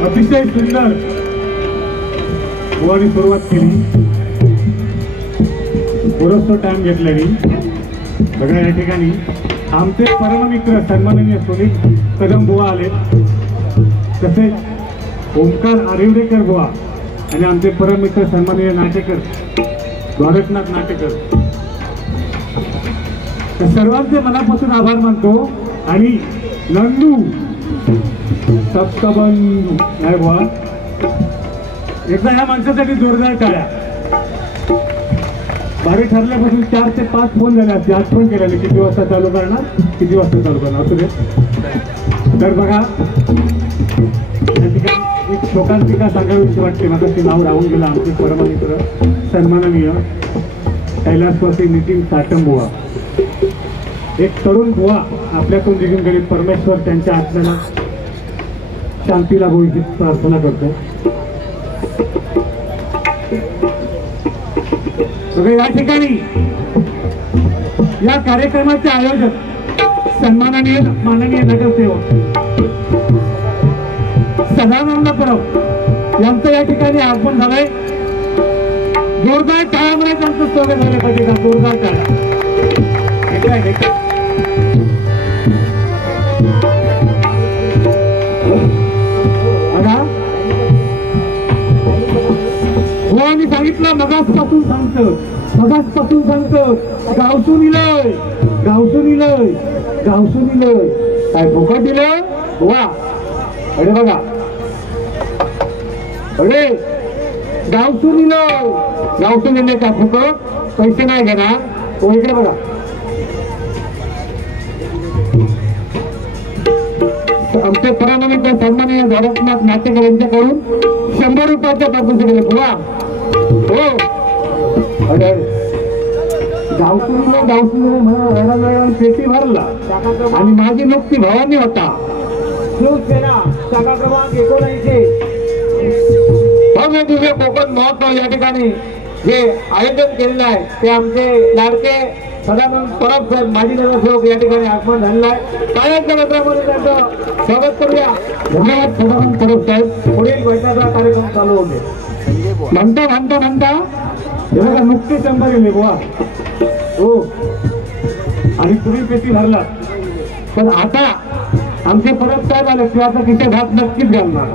अतिशय सुंदर बुवानी सुरुवात केली. बरोच टाइम घेतलेली. बघा या ठिकाणी आमचे परममित्र सन्माननीय सुनील कदम बुवा आले, तसेच ओंकार आरिवडेकर बुवा आणि आमचे परममित्र सन्माननीय नाटेकर द्वारकनाथ नाटेकर. सर्वांचे मनापासून आभार मानतो. आणि नंदू सप्तबंधू नाही बुवा, एकदा ह्या माणसासाठी जोरदार टाळ्या. बारी ठरल्यापासून 4 ते 5 फोन झाले असते. आज फोन केलेले किती वाजता चालू करणार, किती वाजता चालू करणार असू दे. तर बघा या ठिकाणी एक शोकांतिका सांगावीशी वाटते. माझं ते नाव राहून गेलं. आमचे परममित्र सन्माननीय कैलासवासी नितीन साटम बुवा, एक तरुण बुवा आपल्यातून निघून गेले. परमेश्वर त्यांच्या आत्म्याला शांती लाभो ही प्रार्थना करतो. या ठिकाणी या कार्यक्रमाचे आयोजक माननीय नगरसेवक सदानंद परब यांचं या ठिकाणी आगमन झालंय. जोरदार टाळ्यामुळे त्यांचं स्वागत झालं पाहिजे का? जोरदार टाळ्या. हो आम्ही सांगितलं मगासपासून सांगतो गावसून इलय काय फुकट दिलं वा. अरे बघा अरे गावसून इले का फुकट पैसे नाही घेणार. तो इकडे बघा आमचे परममित्र सन्माननीय द्वारकनाथ नाटेकर यांच्याकडून 100 रुपयाच्या पाठवून गेले बुवा. हो अरे गावसून म्हणून पेटी भरला आणि माझी नुकती भवानी होता. शिवसेना शाखा क्रमांक 19. तुझे कोकण महोत्सव या ठिकाणी जे आयोजन केलेलं आहे ते आमचे लाडके सदानंद परब साहेब माजी नगरसेवक या ठिकाणी आगमन झालेलं आहे. कायमच्या पत्रामध्ये त्यांचं स्वागत करूया. धन्यवाद सदानंद परब साहेब. पुढील बैठकीचा कार्यक्रम चालू होते. म्हणता एवढा नुकते 100 गेले बुवा. हो आणि तुम्ही पेटी भरला. पण आता आमचे परब साहेब आले किंवा आता खिशात हात नक्कीच घालणार.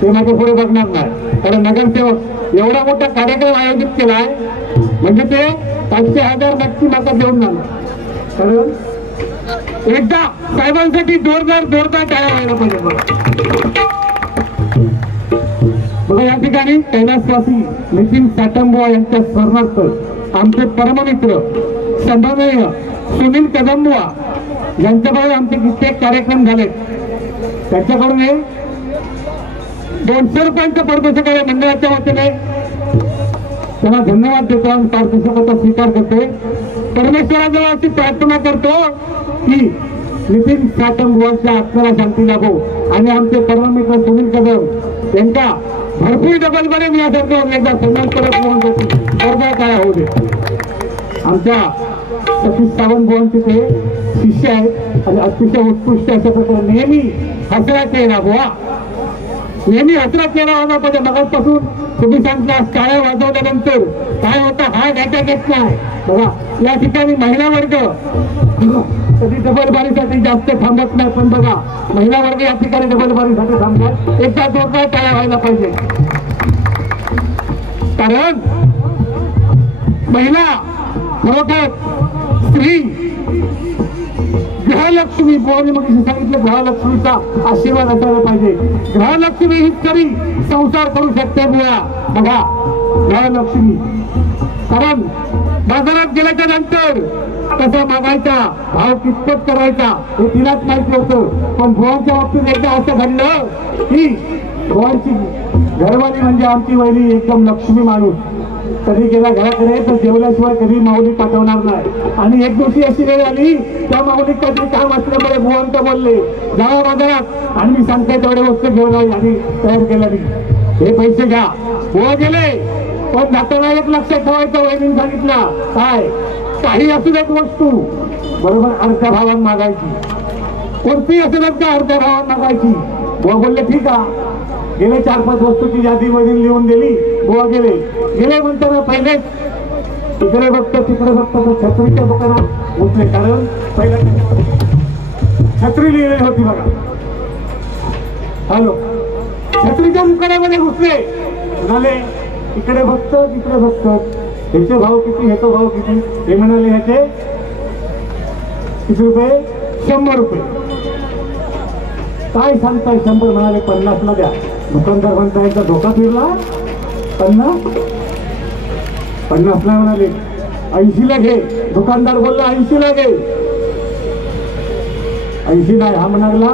ते माझ्या पुढे बघणार नाही. कारण नगरसेवक एवढा मोठा कार्यक्रम आयोजित केला आहे म्हणजे ते 500,000 नक्की माता देऊन जाणार. कारण एकदा साहेबांसाठी जोरदार टाळ्या व्हायला पाहिजे. बघा या ठिकाणी कैलासवासी नितीन साटम बुवा यांच्या स्मरणार्थ आमचे परममित्र सन्माननीय सुनील कदम बुवा यांच्याकडे आमचे कित्येक कार्यक्रम झाले. त्यांच्याकडून 200 रुपयांचं पारितोषिक मंडळाच्या वतीने त्यांना धन्यवाद देतो आणि पारितोषिकाचा स्वीकार करतो. परमेश्वराजवळ अशी प्रार्थना करतो की नितीन साटम बुवांच्या आत्म्याला शांती लाभो आणि आमचे परममित्र सुनील कदम यांचा भरपूर डबल बने मी यासारखं एकदा सन्मान करत म्हणून जोरदार काय होऊ दे. आमच्या सतीश सावंत बुवांचे ते शिष्य आहेत आणि अतिशय उत्कृष्ट अशा प्रकारे नेहमी हसरा चेहरा बुवा, नेहमी हसरा चेहरा होता पाहिजे. मगापासून तुम्ही सांगता टाळ्या वाजवल्यानंतर काय होतं हा अटॅक येत नाही. बघा या ठिकाणी महिला वर्ग कधी डबलबारीसाठी जास्त थांबत नाही. पण बघा महिला वर्ग या ठिकाणी डबलबारीसाठी थांबतात. एकदा जोरदार टाळ्या व्हायला पाहिजे. कारण महिला खरोखर स्त्री गृहलक्ष्मी बुवानी मग सांगितलं गृहलक्ष्मीचा आशीर्वाद असायला पाहिजे. गृहलक्ष्मी हीच तरी संसार करू शकते बुवा. बघा गृहलक्ष्मी कारण बाजारात गेल्याच्या नंतर कसा मागायचा भाव कितपत करायचा हे तिलाच माहिती होतं. पण बुवांच्या बाबतीत एकदा असं घडलं की बुवांची घरवाली म्हणजे आमची वहिनी एकदम लक्ष्मी माणूस. कधी गेला घराकडे तर जेवल्याशिवाय कधी माऊली पाठवणार नाही. आणि एक दिवशी अशी वेळ आली त्या माऊली काहीतरी काम असल्यामुळे बुवांत बोलले जावा बाजारात आणि मी सांगते तेवढे वस्तू घेऊन आणि तयार केला मी हे पैसे घ्या. बुवा गेले पण जाताना एक लक्षात ठेवायचं वहिनीने सांगितलं काय काही असू देत वस्तू बरोबर अर्ध्या भावात मागायची. कोणतीही असू देत का अर्ध्या भावात मागायची. बुवा बोलले ठीक आहे गेले 4-5 वस्तूची यादी वडील लिहून दिली. बुवा गेले म्हणताना पहिलेच इकडे बघतो तिकडे बघतो तर छत्रीच्या दुकानात घुसले. कारण पहिला छत्री लिहिलेली होती बघा. हॅलो, छत्रीच्या दुकानामध्ये घुसले. म्हणाले इकडे बघतो तिकडे बघतो, ह्याचे भाव किती ह्याचा भाव किती. हे म्हणाले ह्याचे किती रुपये, 100 रुपये. काय सांगताय 100 म्हणाले 50 ला द्या. दुकानदार म्हणताय का धोका फिरला. 50 ला म्हणाले 80 ला घे. दुकानदार बोलला 80 ला घे. 80 नाही हा म्हणाला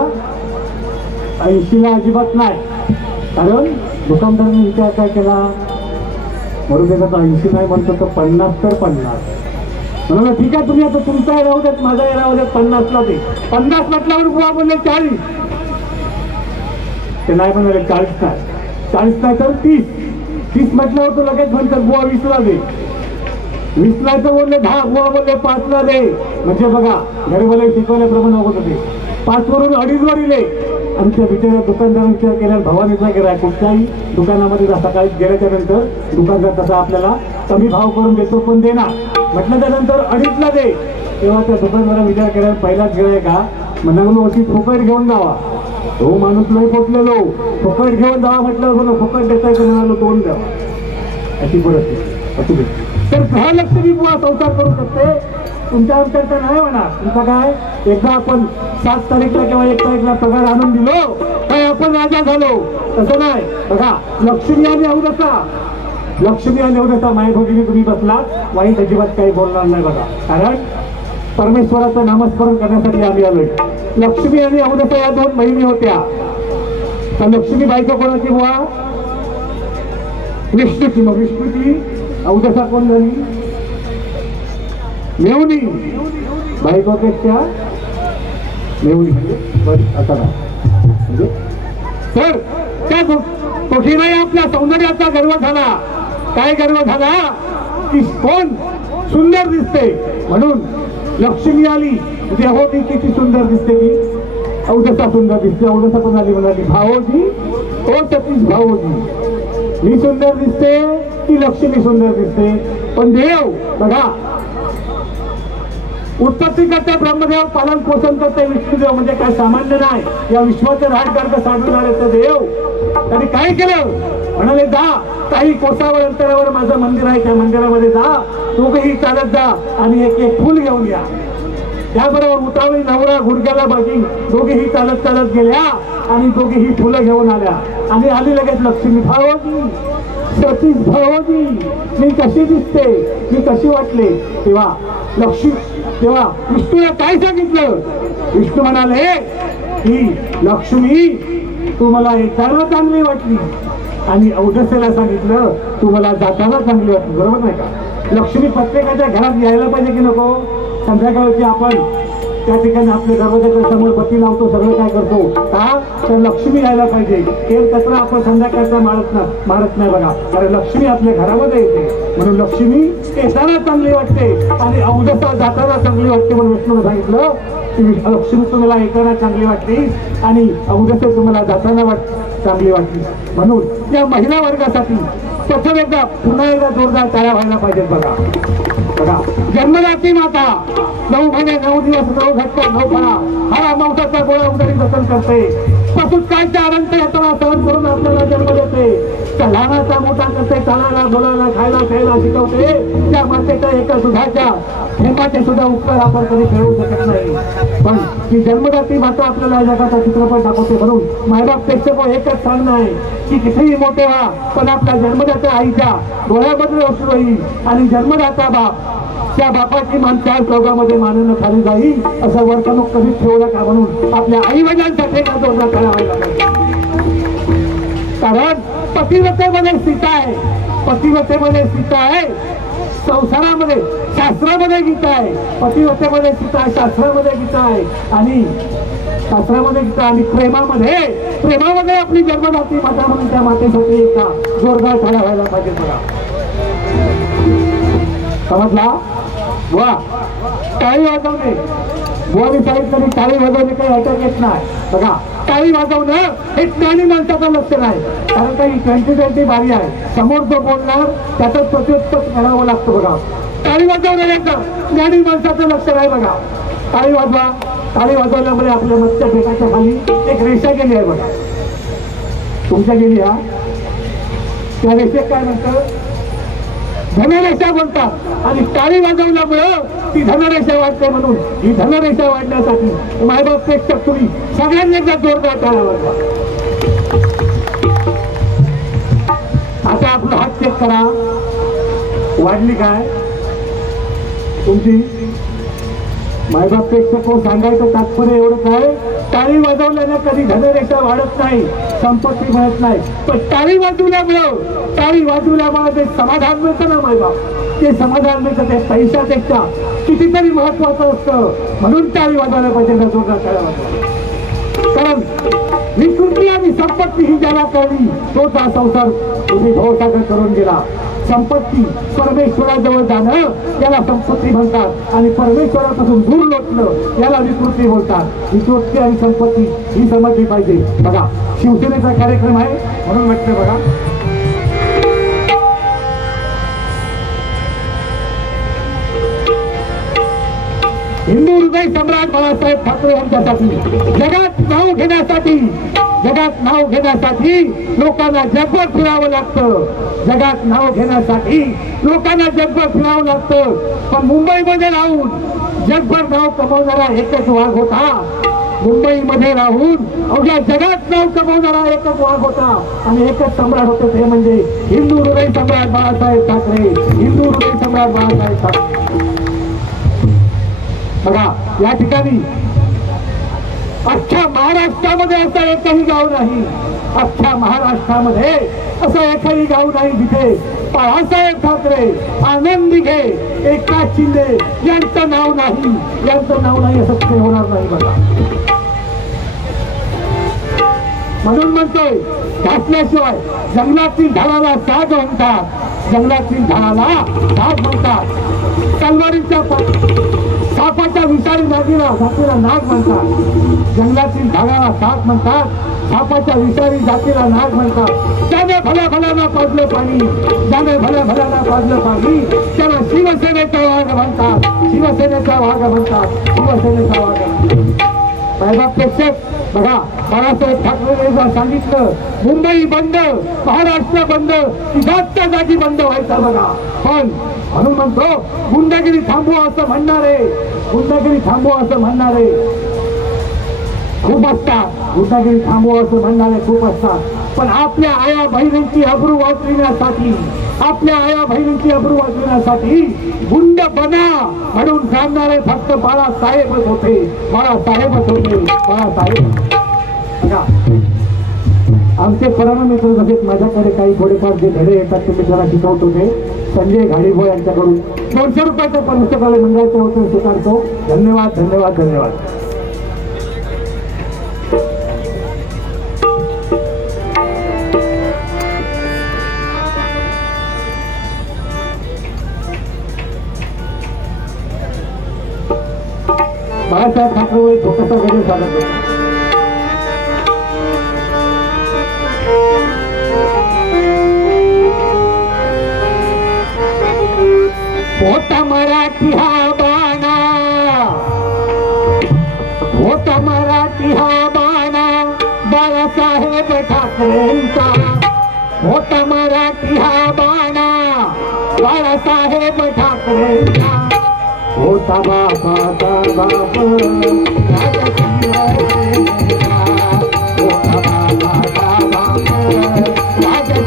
80 ला अजिबात नाही. कारण दुकानदाराने विचार काय केला, बरोबर त्याचा 80 नाही म्हणतो तर 50 तर 50. म्हणाला ठीक आहे तुम्ही आता तुमचा राहू देत माझा राहू देत 50 ला दे. 50 म्हटल्यावर बुवा बोलले 40. ते नाही म्हणाले 40 नाही, 40 नाही तर 30 म्हटल्यावर तो लगेच म्हणतात बुवा 20 ला दे. 20 ला तर बोलले 10, बुवा बोलले 5 ला दे. म्हणजे बघा घरवाले शिकवल्याप्रमाणे होत होते. 5 वरून 2.5 वर दिले. आणि त्या बिचाऱ्या दुकानदाराने विचार केल्यावर भवानीचा गिरायक कुठल्याही दुकानामध्ये सकाळी गेल्याच्या नंतर दुकानदार तसा आपल्याला कमी भाव करून देतो पण देणार म्हटलं त्यानंतर 2.5 ला दे. तेव्हा त्या दुकानदाराने विचार केल्यावर पहिलाच गिरायका म्हणालो अशी फुकट घेऊन जावा. तो माणूस नाही पोचलेलो, फुकट घेऊन जावा म्हटलं बोला फुकट देताय तर म्हणालो 2 द्यावा. अशी परिस्थिती. तर गृहलक्ष्मी बुवा संसार करू शकते. तुमच्या आमच्याकडे नाही म्हणा. तुमचा काय एकदा आपण 7 तारीखला किंवा 1 तारीखला पगार आणून दिलो काय आपण राजा झालो तसं नाही. बघा लक्ष्मी आणि अवदसा मायभगिनी तुम्ही बसलात वाईट अजिबात काही बोलणार नाही. बघा कारण परमेश्वराचं नामस्मरण करण्यासाठी आम्ही आलोय. लक्ष्मी आणि अवदसा या 2 बहिणी होत्या. तर लक्ष्मी बायको कोणाची बुवा, विष्णूची. मग विष्णूची अवदसा कोण झाली, मेवणी. बायकोपेक्षा मेवणी आता म्हणजे तर त्या दोघींनाही आपल्या सौंदर्याचा गर्व झाला. काय गर्व झाला की कोण सुंदर दिसते म्हणून लक्ष्मी आली. म्हणजे हो ती किती सुंदर दिसते की अवदसा सुंदर दिसते. अवदसा पण आली म्हणाली भावोजी ओ सतीश भावोजी, मी सुंदर दिसते की लक्ष्मी सुंदर दिसते. पण देव बघा उत्पत्ती करते ब्रह्मदेव, पालन पोषण करते विष्णुदेव. म्हणजे काय सामान्य नाही. या विश्वाचे राजगार्ग साधून आले तर देव त्यांनी काय केलं म्हणाले जा काही कोसावर अंतरावर माझं मंदिर आहे त्या मंदिरामध्ये जा, दोघेही चालत जा आणि एक फूल घेऊन या. त्याबरोबर उतावळी नवरा गुडघ्याला बाजी दोघेही चालत चालत गेल्या आणि दोघेही फुलं घेऊन आल्या. आणि आली लगेच लक्ष्मी भावोजी सतीश भावोजी मी कशी दिसते, मी कशी वाटले. तेव्हा विष्णूला काय सांगितलं. विष्णू म्हणाले की लक्ष्मी तू मला येताना चांगली वाटली आणि अवदसेला सांगितलं तू मला जाताना चांगली वाटली. बरोबर नाही का. लक्ष्मी प्रत्येकाच्या घरात यायला पाहिजे की नको. संध्याकाळची आपण त्या ठिकाणी आपल्या दरवाजाच्या समोर बत्ती लावतो, सगळं काय करतो का तर लक्ष्मी यायला पाहिजे. तेल कचरा आपण संध्याकाळचा मारत नाही बघा. कारण लक्ष्मी आपल्या घरामध्ये येते म्हणून लक्ष्मी येताना चांगली वाटते आणि अवदसा जाताना चांगली वाटते. म्हणून विष्णूने सांगितलं की लक्ष्मी तुम्हाला येताना चांगली वाटली आणि अवदसा तुम्हाला जाताना चांगली वाटली. म्हणून या महिला वर्गासाठी प्रथम एकदा पुन्हा एकदा जोरदार टाळ्या व्हायला पाहिजेत. बघा जन्मदाती माता 9 महिने 9 दिवस 9 घटका 9 फळा हा मांसाचा गोळा उदरी जतन करते. पशुत कायच्या अनंत यातना सहन करून आपल्याला जन्म देते. लहानाचा मोठा करते, चालायला बोलायला खायला प्यायला शिकवते. त्या मातेच्या एका दुधाच्या थेंबाचे सुद्धा उपकार आपण कधी खेळू शकत नाही. पण ती जन्मदाती माता आपल्याला जगाचा चित्रपट दाखवते. म्हणून मायबाप प्रेक्षक एकच सांगणं आहे की कितीही मोठे व्हा पण आपल्या जन्मदात्या आईच्या डोळ्यामध्ये अश्रू येईल आणि जन्मदाता बाप त्या बापाची मान 4 श्लोकामध्ये मानणं खाली जाईल असं वर्तणूक कधीच ठेवू नका. म्हणून आपल्या आई वडिलांसाठी जोरदार करायला पाहिजे. कारण पतिव्रतेमध्ये सीता आहे, पतिव्रतेमध्ये सीता आहे, संसारामध्ये शास्त्रामध्ये गीता आहे. पतिव्रतेमध्ये सीता आहे, शास्त्रामध्ये गीता आहे आणि शास्त्रामध्ये गीता आणि प्रेमामध्ये आपली जन्मदाती माता म्हणून त्या मातेसाठी एका जोरदार टाळ्या व्हायला पाहिजे. बघा समजला वा टाळी वाजवणे बुवारी साहेब तरी टाळी वाजवणे काही अटक येत नाही बघा. टाळी वाजवणं हे ज्ञानी माणसाचं लक्ष नाही, कारण काही 2020 बारी आहे. समोर जो बोलणार त्याचं प्रत्युत्तर करावं लागतं बघा. टाळी वाजवण्याचं ज्ञानी माणसाचं लक्ष नाही बघा. टाळी वाजवा. टाळी वाजवल्यामुळे आपल्या मत्स्य भेटाच्या खाली एक रेषा गेली आहे बघा. तुमच्या गेली हा, त्या रेषेत काय म्हणतं, धनरेषा बोलतात. आणि टाळी वाजवल्यामुळं ती धनरेषा वाढते. म्हणून ही धनरेषा वाढण्यासाठी मायबाप प्रेक्षक तुम्ही सगळ्यांनी एकदा जोरदार टाळ्या वाजवा. आता आपला हात चेक करा, वाढली काय तुमची. मायबाप प्रेक्षक सांगायचं तात्पर्य एवढं काय, टाळी वाजवल्याने कधी धनरेषा वाढत नाही, संपत्ती मिळत नाही. पण टाळी वाजवल्यामुळे जे समाधान मिळतं ना मायबाप, ते समाधान मिळतं ते पैशापेक्षा कितीतरी महत्वाचं असतं. म्हणून टाळी वाजवायला पाहिजे ना, जोरदार टाळ्या वाजवा. कारण विकृती आणि संपत्ती ही ज्याला कळली तोच हा संसार तुम्ही भवसागर करून गेला. संपत्ती परमेश्वराजवळ जाणं याला संपत्ती म्हणतात, आणि परमेश्वरापासून दूर लोटणं याला विकृती बोलतात. विकृती आणि संपत्ती ही समजली पाहिजे बघा. शिवसेनेचा कार्यक्रम आहे म्हणून म्हटलं बघा. हिंदू हृदय सम्राट बाळासाहेब ठाकरे यांच्यासाठी जगात नाव घेण्यासाठी लोकांना जगभर फिरावं लागतं. जगात नाव घेण्यासाठी लोकांना जगभर फिरावं लागतं. पण मुंबईमध्ये राहून जगभर नाव कमवणारा एकच वाघ होता. मुंबईमध्ये राहून अवघ्या जगात नाव कमवणारा एकच वाघ होता आणि एकच सम्राट होते, ते म्हणजे हिंदू हृदय सम्राट बाळासाहेब ठाकरे. हिंदू हृदय सम्राट बाळासाहेब ठाकरे बघा. या ठिकाणी अख्ख्या महाराष्ट्रामध्ये असं एकही गाव नाही, अख्ख्या महाराष्ट्रामध्ये असं एकही गाव नाही जिथे बाळासाहेब ठाकरे, आनंद दिघे, एकनाथ शिंदे यांचं नाव नाही असं ते होणार नाही बघा. म्हणून म्हणतोय घासल्याशिवाय जंगलातील झाडाला साग म्हणतात, जंगलातील झाडाला साग म्हणतात. तलवारीच्या सापाच्या विषारी जातीला नाग म्हणतात. जंगलातील झाडाला साप म्हणतात, सापाच्या विषारी जातीला नाग म्हणतात. त्याने भल्या भल्याला पाजलं पाणी, त्याने भल्या भल्याला पाजलं पाणी, त्याला शिवसेनेचा वाघ म्हणतात, शिवसेनेचा वाघ म्हणतात, शिवसेनेचा वाघ म्हणतात. मायबाप प्रेक्षक बघा, बाळासाहेब ठाकरेंनी सांगितलं मुंबई बंद, महाराष्ट्र बंद, जागच्या जागी बंद व्हायचा बघा. पण म्हणून म्हणतो गुंडगिरी थांबवा असं म्हणणारे, गुंडगिरी थांबवा असं म्हणणारे खूप असतात, गुंडगिरी थांबवा असं म्हणणारे खूप असतात. पण आपल्या आया बहिणींची अब्रू वाचविण्यासाठी, आपल्या आया बहिणींची अब्रू वाचविण्यासाठी गुंड बना म्हणून सांगणारे फक्त बाळासाहेबच होते, बाळासाहेबच होते, बाळासाहेब. आमचे परम मित्र जसे माझ्याकडे काही थोडेफार जे धडे येतात ते मी जरा शिकवतो. ते संजय घाडीभोय यांच्याकडून 200 रुपयाचं पुस्तकालय मंडळाचे वतीने स्वीकारतो. धन्यवाद धन्यवाद धन्यवाद. बाळासाहेब ठाकरे छोटासा गजल सादर करतो. होता मराठी हा बाणा, होता मराठी हा बाणा बाळासाहेब ठाकरेंचा, होता मराठी हा बाणा बाळासाहेब ठाकरेंचा. होता बापाचा बाप राजकीय, होता बापाचा बाप राजकीय,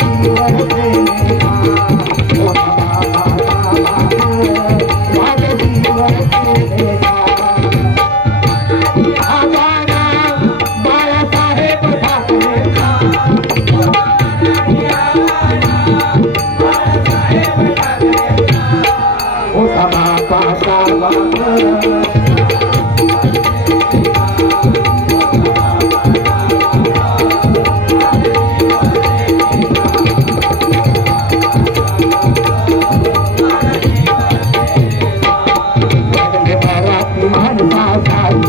होता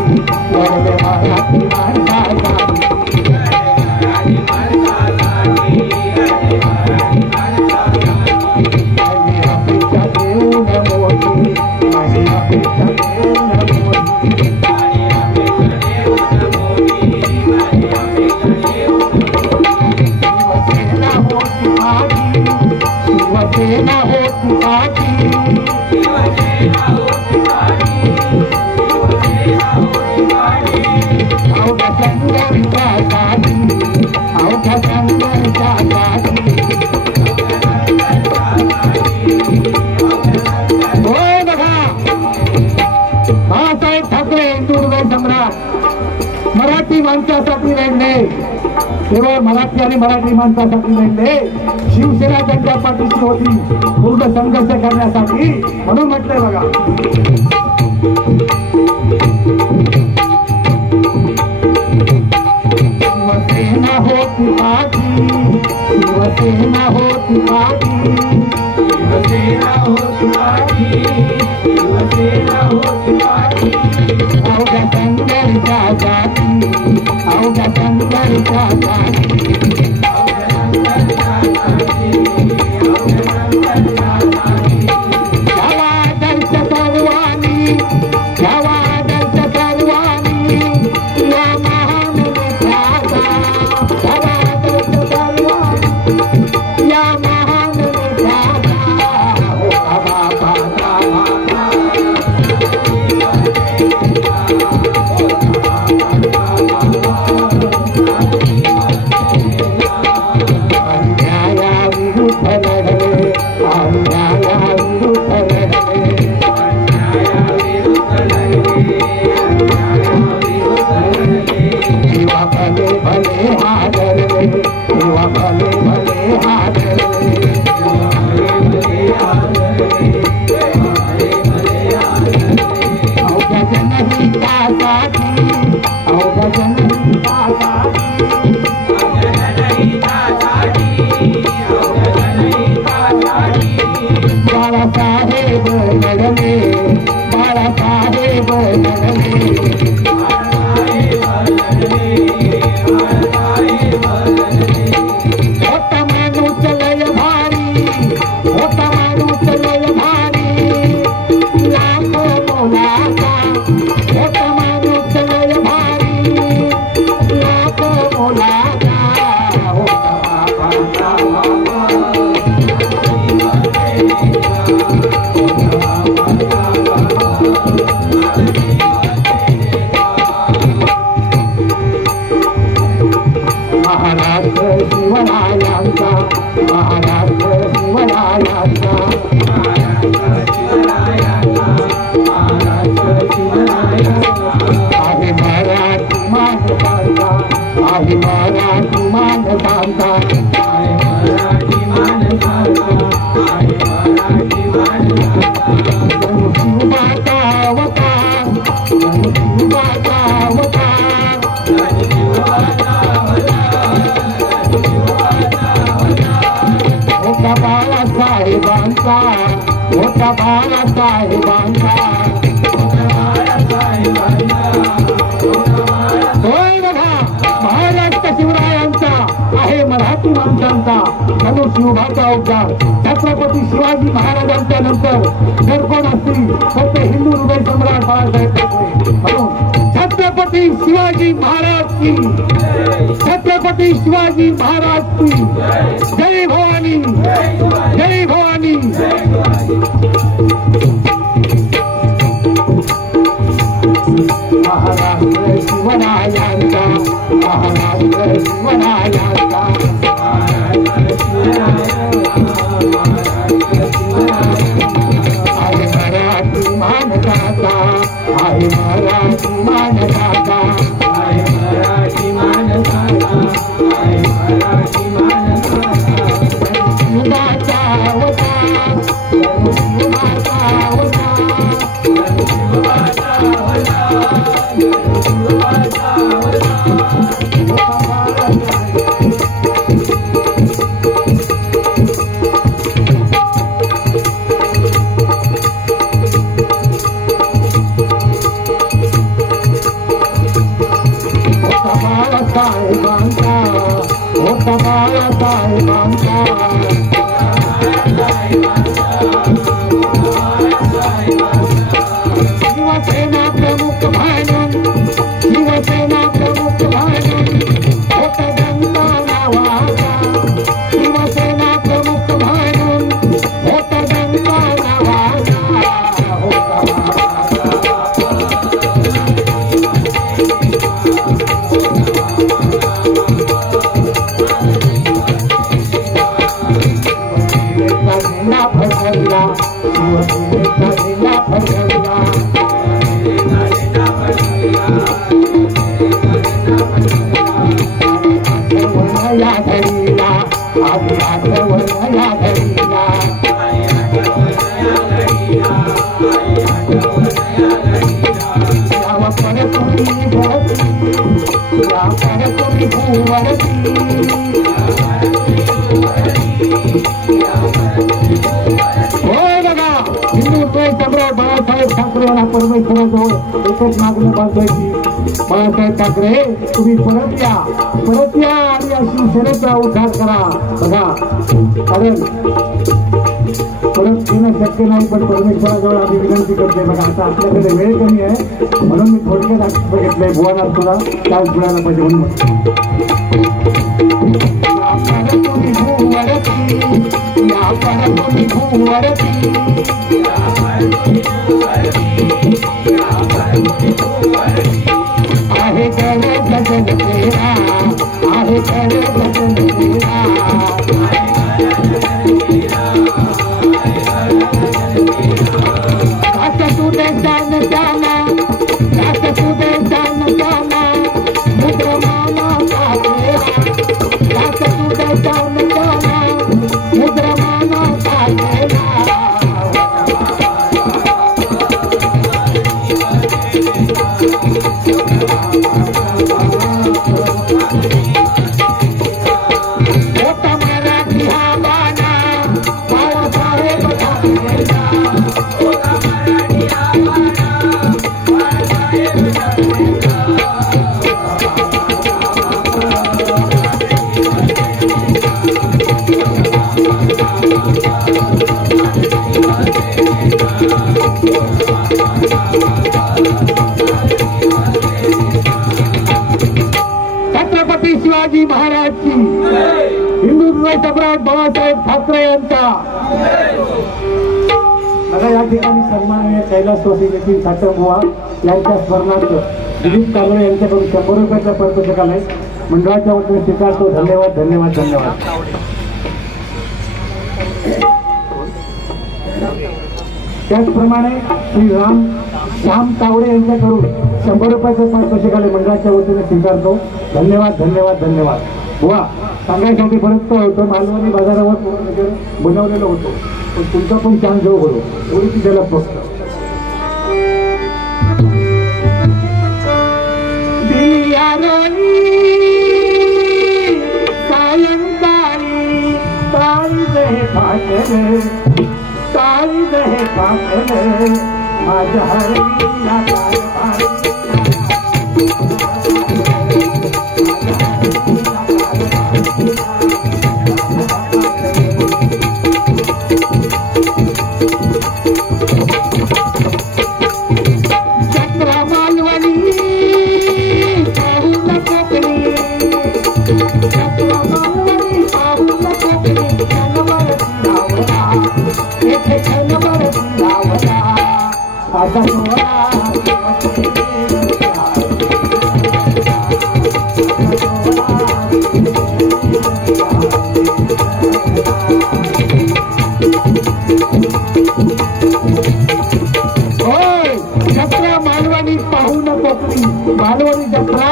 शिवसेना होती माझी, शिवसेना होती माझी, अवघ्या संघर्षासाठी, अवघ्या संघर्षासाठी बाळासाहेब ठाकरे हिंदू हृदय सम्राट मराठी माणसासाठी लढले, केवळ मराठी आणि मराठी माणसासाठी लढले. शिवसेना त्यांच्या पाठीशी होती पूर्ण संघर्ष करण्यासाठी, म्हणून म्हटलंय बघा. शिवसेना होती माझी, शिवसेना होती माझी, शिवसेना होती माझी, शिवसेना होती माझी, अवघ्या संघर्षासाठी, अवघ्या संघर्षासाठी, घ्यावा आदर्श सर्वांनी, घ्यावा आदर्श सर्वांनी या महान नेत्याचा, घ्यावा आदर्श सर्वांनी या महान नेत्याचा, हो बाबाचा अन्यायाविरुद्ध लढले, अन्यायाविरुद्ध लढले, किंवा भले भले हादरले, किंवा भले भले हादरले, अवघ्या जनहितासाठी, अवघ्या जनहितासाठी, बाळासाहेब लढले, बाळासाहेब लढले, होता माणूस लय भारी, होता माणूस लय भारी, लाख मोलाचा, होता माणूस लय भारी, लाख मोलाचा, होता बाबाचा बाबा. महाराष्ट्र शिवरायांचा, महाराष्ट्र शिवरायांचा, आहे मराठी माणसांचा, आहे मराठी माणसांचा, आहे मराठी माणसांचा, आहे मराठी माणसांचा, शिवबाचा अवतार, शिवबाचा अवतार, होता बाळासाहेबांचा, होता बाळासाहेबांचा, होय बघा. महाराष्ट्र शिवरायांचा आहे मराठी माणसांचा, म्हणून शिवबाचा अवतार. छत्रपती शिवाजी महाराजांच्या नंतर जर कोण असतील तर ते हिंदू हृदय सम्राट बाळासाहेब ठाकरे. म्हणून छत्रपती शिवाजी महाराज की, छत्रपती शिवाजी महाराज की जय भवानी, जय भवानी. महाराष्ट्र शिवरायांचा, महाराष्ट्र शिवरायांचा, आहे मराठी माणसाचा, आहे मराठी माणसाचा, आहे मराठी माणसाचा, आहे मराठी माणसाचा, शिवबाचा अवतार, शिवबाचा अवतार, शिवबाचा अवतार, शिवबाचा बाळासाहेबांचा, होता बाळासाहेबांचा, शिवसेना प्रमुख म्हणून, शिवसेना प्रमुख म्हणून, या घडीला आधी आठवण या घडीला यावा परत तुम्ही भरती या परत तुम्ही भूवरती होय बघा हिंदुत्व सम्राट बाळासाहेब ठाकरे यांना परमेश्वराजवळ एकच मागणी बांधायची बाळासाहेब ठाकरे तुम्ही परत या आणि अशी शरचा उद्धार करा बघा कारण परत येणं शक्य नाही पण परमेश्वराजवळ आम्ही विनंती करते बघा आता आपल्याकडे वेळ कमी आहे म्हणून मी थोडक्यात बघितलंय बुवाना तुला चाल जुळायला पाहिजे म्हणून आहे करे भजन तेरा आहे करे भजन तेरा तुझे जान जाना तुझे जान जाना मुद्र माना का तेरा तुझे जान जाना मुद्र माना का तेरा छत्रपती शिवाजी महाराजची हिंदुत्व सम्राट बाळासाहेब ठाकरे यांचा आता या ठिकाणी सन्माननीय कैलासवासी देखील साठवबुवा यांच्या स्मरणार्थ दिलीप कांबळे यांच्याकडून 100 रुपयाचा पारितोषिक आलंय मंडळाच्या वतीने स्वीकारतो धन्यवाद धन्यवाद धन्यवाद त्याचप्रमाणे श्री श्याम तावडे यांच्याकडून 100 रुपयाचं पारितोषिक आले मंडळाच्या वतीने स्वीकारतो धन्यवाद धन्यवाद धन्यवाद बुवा सांगायसाठी बरंच होतं मालवणी बाजारावर बनवलेलं होतं पण तुमचा पण चान्स देऊ बरो एवढी ती त्याला फक्त सायंकाळी काळी दहे पाकले माझ्या हरवीला जत्रा मालवणी पाहून कोकणी जत्रा मालवणी पाहून कोकणी जनवर लावला येथे जनवर लावला आता जत्रा मालवणी पाहून कोकणी मालवणी जत्रा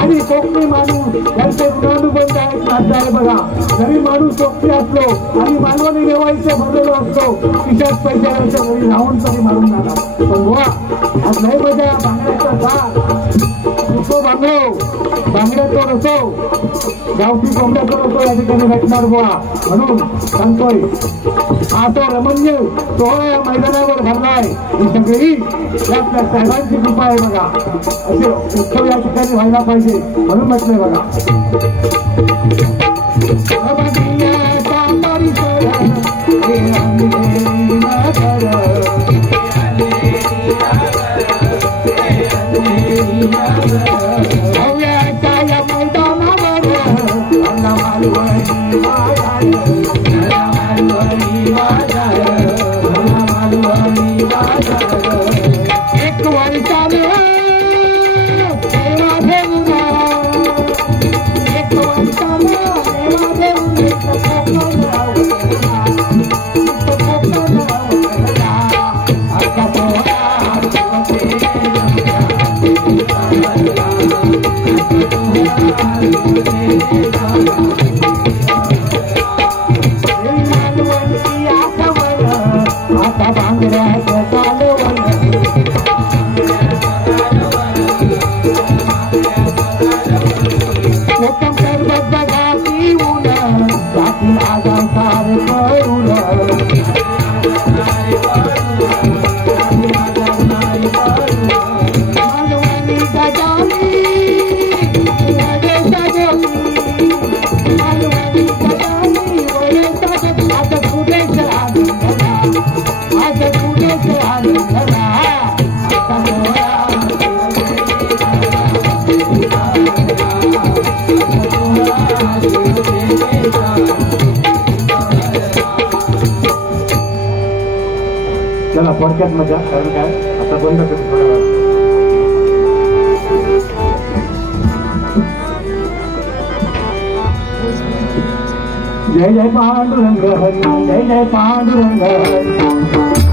आणि कोकणी माणूस यांचे ऋणानुबंध आहेत नाते आहे बघा जरी माणूस कोकणी असलो आणि मालवणी रेवाईचे भरलेलो असतो खिशात पैशाच्या घरी राहून तरी मारून जाणार पण बुवा आज नाही मजा बांगड्याचा साथ असो बांगड्याचा असो गावठी कोंबड्याचा असो या ठिकाणी भेटणार बुवा म्हणून सांगतोय आता रमणीय सोहळा या मैदानावर भरलाय ही सगळी आपल्या साहेबांची कृपा आहे बघा असे उत्सव या ठिकाणी व्हायला पाहिजे म्हणून म्हटलंय बघा एक वर्षाने Thank you. मालवणची आठवण आता बांगड्याचं कालवण उत्तम सरबत बघाती ऊन त्यातील आगाव सारे करून मालवणी गजाली वडे सजवली मालवणी गजाली वडे सजवली आज कुठेच आनंदला आज कुठेच आनंदला चला थोडक्यात मजा कारण काय आता बंद करतो थोड्या वेळ जय जय पांडुरंग हरी जय जय पांडुरंग हरी